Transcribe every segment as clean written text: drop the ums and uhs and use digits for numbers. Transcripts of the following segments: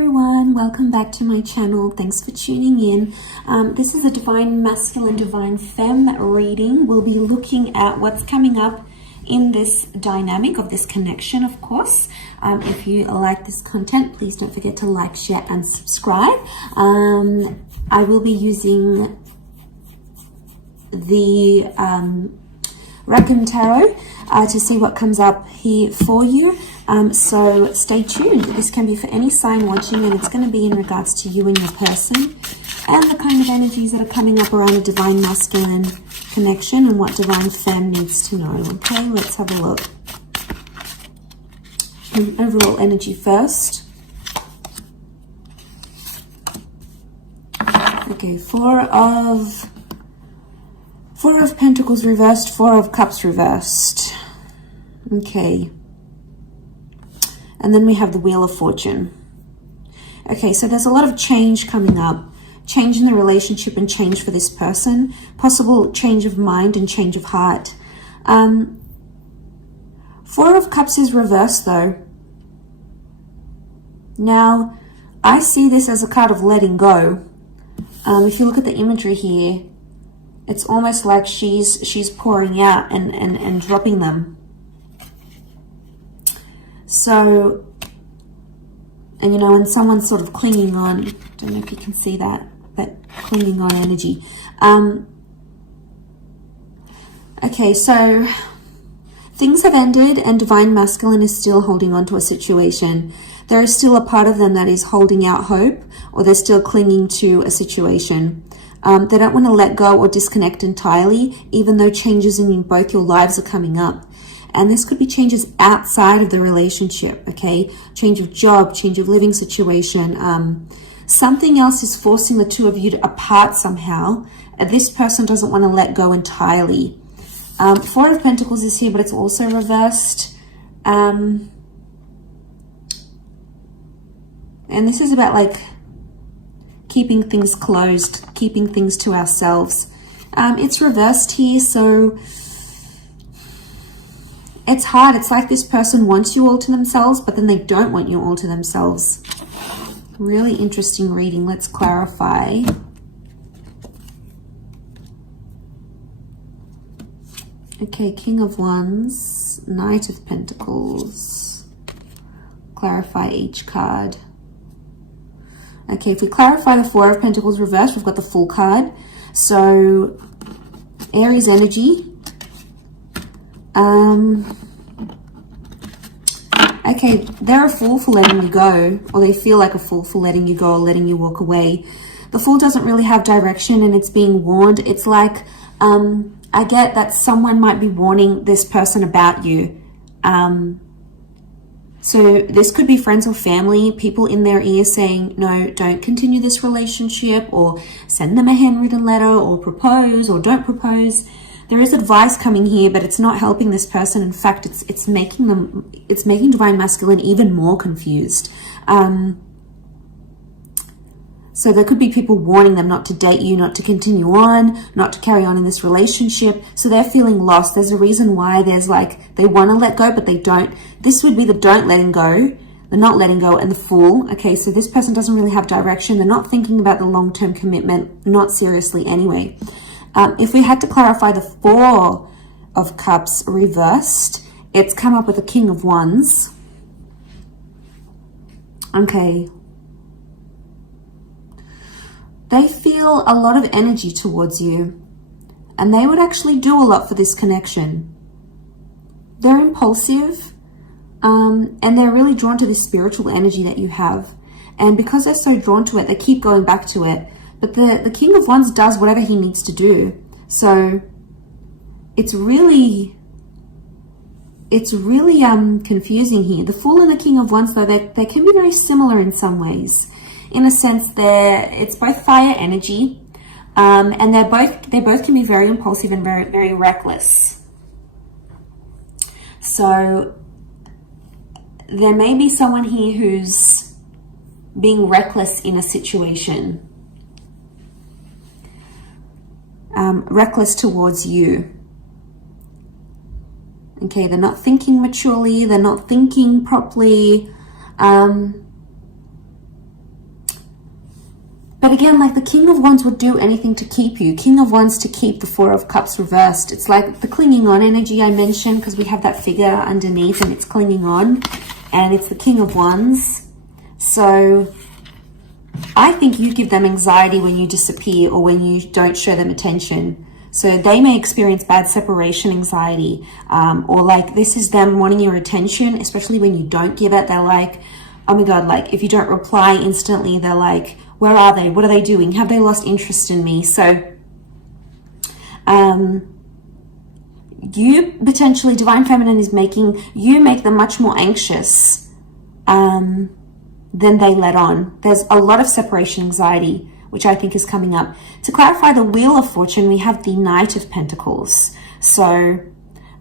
everyone, welcome back to my channel. Thanks for tuning in. This is a Divine Masculine, Divine Femme reading. We'll be looking at what's coming up in this dynamic of this connection, of course. If you like this content, please don't forget to like, share, and subscribe. I will be using the Reckon Tarot to see what comes up here for you. So stay tuned. This can be for any sign watching, and it's going to be in regards to you and your person and the kind of energies that are coming up around a Divine Masculine connection and what Divine Femme needs to know. Okay, let's have a look. Overall energy first. Okay, Four of Pentacles reversed, Four of Cups reversed. Okay. And then we have the Wheel of Fortune. Okay, so there's a lot of change coming up. Change in the relationship and change for this person. Possible change of mind and change of heart. Four of Cups is reversed though. Now, I see this as a card of letting go. If you look at the imagery here, it's almost like she's pouring out and dropping them. So, and you know, and someone's sort of clinging on. Don't know if you can see that clinging on energy. Okay, so things have ended and Divine Masculine is still holding on to a situation. There is still a part of them that is holding out hope, or they're still clinging to a situation. They don't want to let go or disconnect entirely, even though changes in both your lives are coming up. And this could be changes outside of the relationship, okay? Change of job, change of living situation. Something else is forcing the two of you apart somehow. This person doesn't want to let go entirely. Four of Pentacles is here, but it's also reversed. And this is about like keeping things closed, keeping things to ourselves. It's reversed here, so it's hard. It's like this person wants you all to themselves, but then they don't want you all to themselves. Really interesting reading. Let's clarify. Okay, King of Wands, Knight of Pentacles. Clarify each card. Okay, if we clarify the Four of Pentacles reversed, we've got the Fool card. So, Aries energy. Okay, they're a fool for letting you go, or they feel like a fool for letting you go or letting you walk away. The Fool doesn't really have direction and it's being warned. It's like, I get that someone might be warning this person about you. So this could be friends or family, people in their ear saying, no, don't continue this relationship, or send them a handwritten letter, or propose, or don't propose. There is advice coming here, but it's not helping this person. In fact, it's making Divine Masculine even more confused. So there could be people warning them not to date you, not to continue on, not to carry on in this relationship. So they're feeling lost. There's a reason why there's like, they want to let go, but they don't. This would be the don't letting go, the not letting go, and the Fool. Okay, so this person doesn't really have direction. They're not thinking about the long-term commitment, not seriously anyway. If we had to clarify the Four of Cups reversed, it's come up with a King of Wands. Okay. They feel a lot of energy towards you, and they would actually do a lot for this connection. They're impulsive, and they're really drawn to this spiritual energy that you have. And because they're so drawn to it, they keep going back to it. But the King of Wands does whatever he needs to do. So it's really confusing here. The Fool and the King of Wands, though, they can be very similar in some ways. In a sense, it's both fire energy, and they both can be very impulsive and very, very reckless. So there may be someone here who's being reckless in a situation. Reckless towards you. Okay, they're not thinking maturely, they're not thinking properly. But again, like the King of Wands would do anything to keep you. King of Wands to keep the Four of Cups reversed. It's like the clinging on energy I mentioned, because we have that figure underneath and it's clinging on. And it's the King of Wands. So I think you give them anxiety when you disappear or when you don't show them attention. So they may experience bad separation anxiety, or like this is them wanting your attention, especially when you don't give it. They're like, oh my God, like if you don't reply instantly, they're like, where are they? What are they doing? Have they lost interest in me? So you potentially, Divine Feminine is making you make them much more anxious than they let on. There's a lot of separation anxiety, which I think is coming up. To clarify the Wheel of Fortune, we have the Knight of Pentacles. So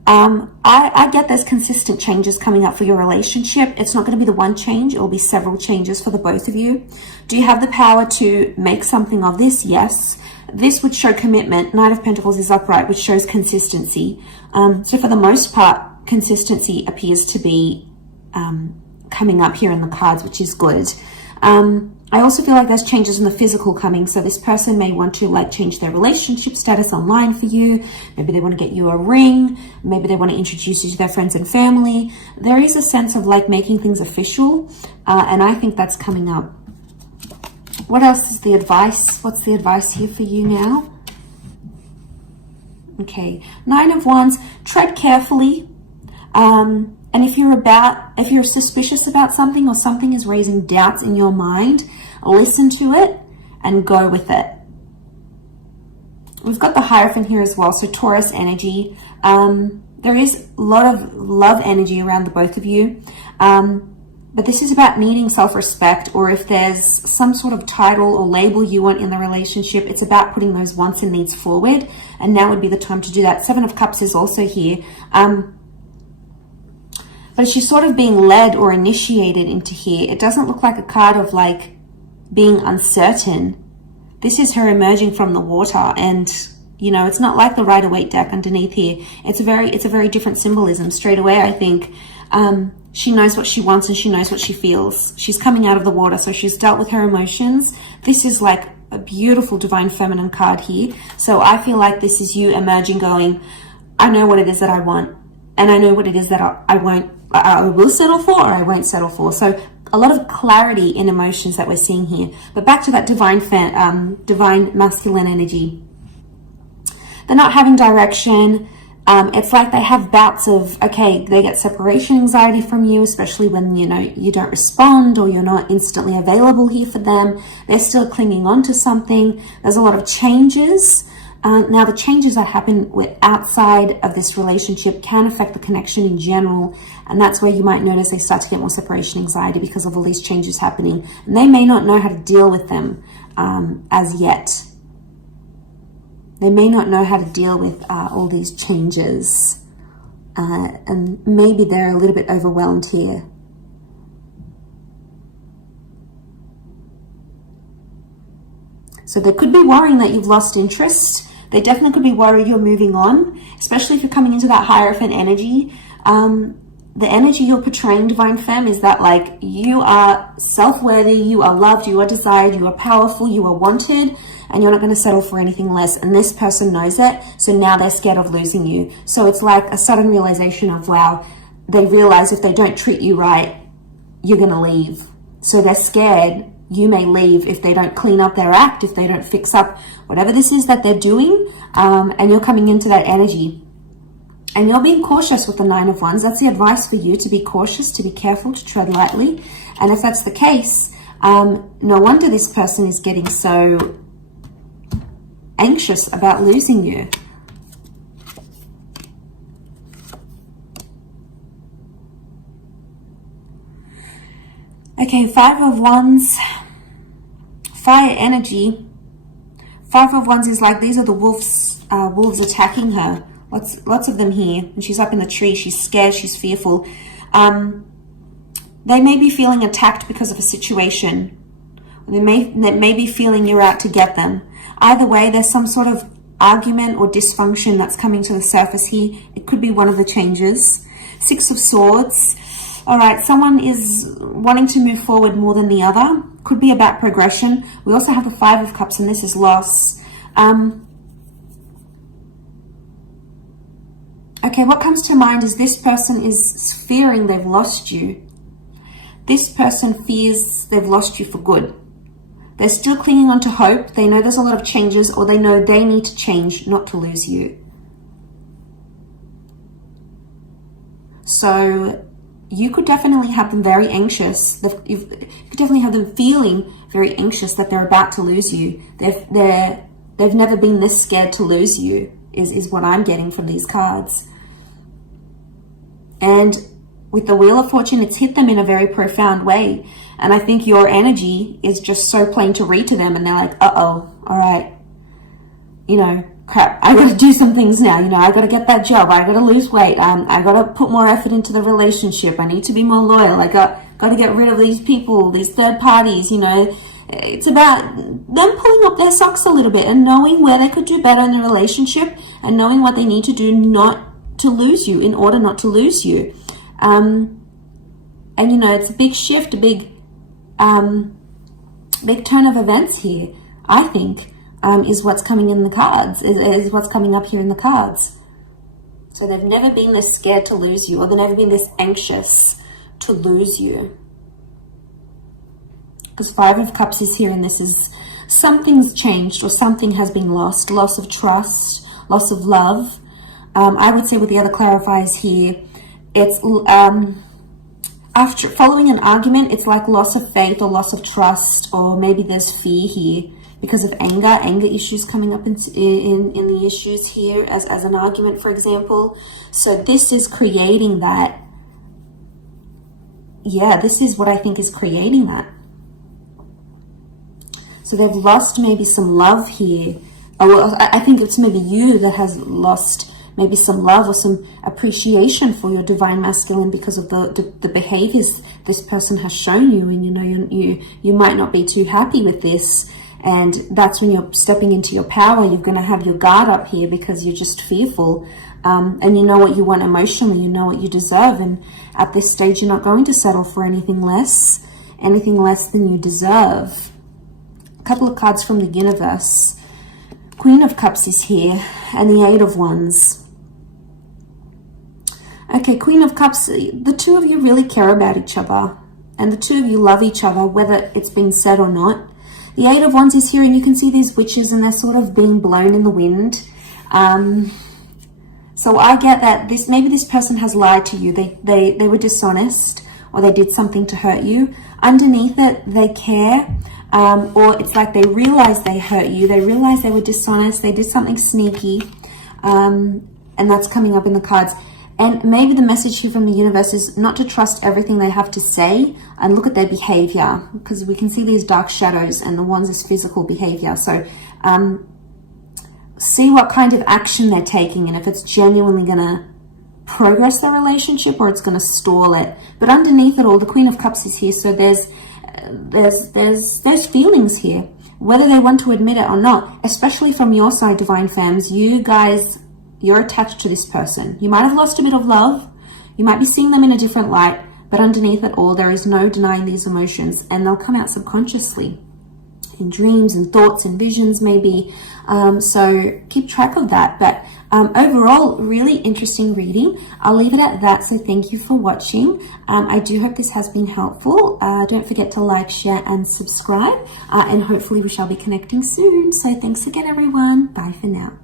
I get there's consistent changes coming up for your relationship. It's not going to be the one change. It will be several changes for the both of you. Do you have the power to make something of this? Yes. This would show commitment. Knight of Pentacles is upright, which shows consistency. So for the most part, consistency appears to be coming up here in the cards, which is good. I also feel like there's changes in the physical coming. So this person may want to like change their relationship status online for you. Maybe they want to get you a ring. Maybe they want to introduce you to their friends and family. There is a sense of like making things official. And I think that's coming up. What else is the advice? What's the advice here for you now? Okay. Nine of Wands, tread carefully. And if you're suspicious about something or something is raising doubts in your mind, listen to it and go with it. We've got the Hierophant here as well, so Taurus energy. There is a lot of love energy around the both of you. But this is about needing self-respect, or if there's some sort of title or label you want in the relationship, it's about putting those wants and needs forward. And now would be the time to do that. Seven of Cups is also here. But she's sort of being led or initiated into here. It doesn't look like a card of like being uncertain. This is her emerging from the water, and you know, it's not like the Rider-Waite deck underneath here. It's a very different symbolism. Straight away, I think she knows what she wants and she knows what she feels. She's coming out of the water, so she's dealt with her emotions. This is like a beautiful Divine Feminine card here. So I feel like this is you emerging, going, I know what it is that I want, and I know what it is that I will settle for, or I won't settle for. So a lot of clarity in emotions that we're seeing here. But back to that divine masculine energy. They're not having direction. It's like they have bouts of, okay, they get separation anxiety from you, especially when, you know, you don't respond or you're not instantly available here for them. They're still clinging on to something. There's a lot of changes. Now, the changes that happen outside of this relationship can affect the connection in general. And that's where you might notice they start to get more separation anxiety because of all these changes happening. And they may not know how to deal with them as yet. They may not know how to deal with all these changes. And maybe they're a little bit overwhelmed here. So they could be worrying that you've lost interest. They definitely could be worried you're moving on, especially if you're coming into that Hierophant energy. The energy you're portraying, Divine Femme, is that like you are self-worthy, you are loved, you are desired, you are powerful, you are wanted, and you're not going to settle for anything less. And this person knows it, so now they're scared of losing you. So it's like a sudden realization of, wow, they realize if they don't treat you right, you're going to leave. So they're scared you may leave if they don't clean up their act, if they don't fix up whatever this is that they're doing, and you're coming into that energy. And you're being cautious with the Nine of Wands. That's the advice for you, to be cautious, to be careful, to tread lightly. And if that's the case, no wonder this person is getting so anxious about losing you. Okay, Five of Wands, fire energy. Five of Wands is like, these are the wolves attacking her. Lots of them here. And she's up in the tree. She's scared. She's fearful. They may be feeling attacked because of a situation. They may be feeling you're out to get them. Either way, there's some sort of argument or dysfunction that's coming to the surface here. It could be one of the changes. Six of Swords. All right, someone is wanting to move forward more than the other. Could be about progression. We also have the Five of Cups, and this is loss. Okay, what comes to mind is this person is fearing they've lost you. This person fears they've lost you for good. They're still clinging on to hope. They know there's a lot of changes, or they know they need to change not to lose you. So you could definitely have them very anxious. You could definitely have them feeling very anxious that they're about to lose you. They've never been this scared to lose you, is what I'm getting from these cards. And with the Wheel of Fortune, it's hit them in a very profound way. And I think your energy is just so plain to read to them. And they're like, uh-oh, all right. You know, crap, I got to do some things now. You know, I got to get that job. I got to lose weight. I got to put more effort into the relationship. I need to be more loyal. I got to get rid of these people, these third parties, you know. It's about them pulling up their socks a little bit and knowing where they could do better in the relationship and knowing what they need to do not to lose you, in order not to lose you. And, you know, it's a big shift, a big turn of events here, I think, is what's coming in the cards, is what's coming up here in the cards. So they've never been this scared to lose you, or they've never been this anxious to lose you. Because Five of Cups is here, and this is something's changed, or something has been lost. Loss of trust, loss of love. I would say with the other clarifiers here, it's after following an argument, it's like loss of faith or loss of trust, or maybe there's fear here because of anger issues coming up in the issues here as an argument, for example. So this is creating that. Yeah, this is what I think is creating that. So they've lost maybe some love here. Well, I think it's maybe you that has lost maybe some love or some appreciation for your divine masculine because of the behaviors this person has shown you. And, you know, you might not be too happy with this. And that's when you're stepping into your power. You're going to have your guard up here because you're just fearful. And you know what you want emotionally. You know what you deserve. And at this stage, you're not going to settle for anything less than you deserve. A couple of cards from the universe. Queen of Cups is here, and the Eight of Wands. Okay, Queen of Cups, the two of you really care about each other, and the two of you love each other, whether it's been said or not. The Eight of Wands is here, and you can see these witches, and they're sort of being blown in the wind. So I get that maybe this person has lied to you. They were dishonest, or they did something to hurt you. Underneath it, they care. Or it's like they realize they hurt you. They realize they were dishonest. They did something sneaky. And that's coming up in the cards. And maybe the message here from the universe is not to trust everything they have to say and look at their behavior, because we can see these dark shadows, and the Wands is physical behavior. So see what kind of action they're taking, and if it's genuinely going to progress the relationship or it's going to stall it. But underneath it all, the Queen of Cups is here. So there's feelings here, whether they want to admit it or not, especially from your side, divine femmes. You guys, you're attached to this person. You might have lost a bit of love. You might be seeing them in a different light, but underneath it all, there is no denying these emotions, and they'll come out subconsciously in dreams and thoughts and visions maybe. So keep track of that. But overall, really interesting reading. I'll leave it at that. So thank you for watching. I do hope this has been helpful. Don't forget to like, share, and subscribe. And hopefully we shall be connecting soon. So thanks again, everyone. Bye for now.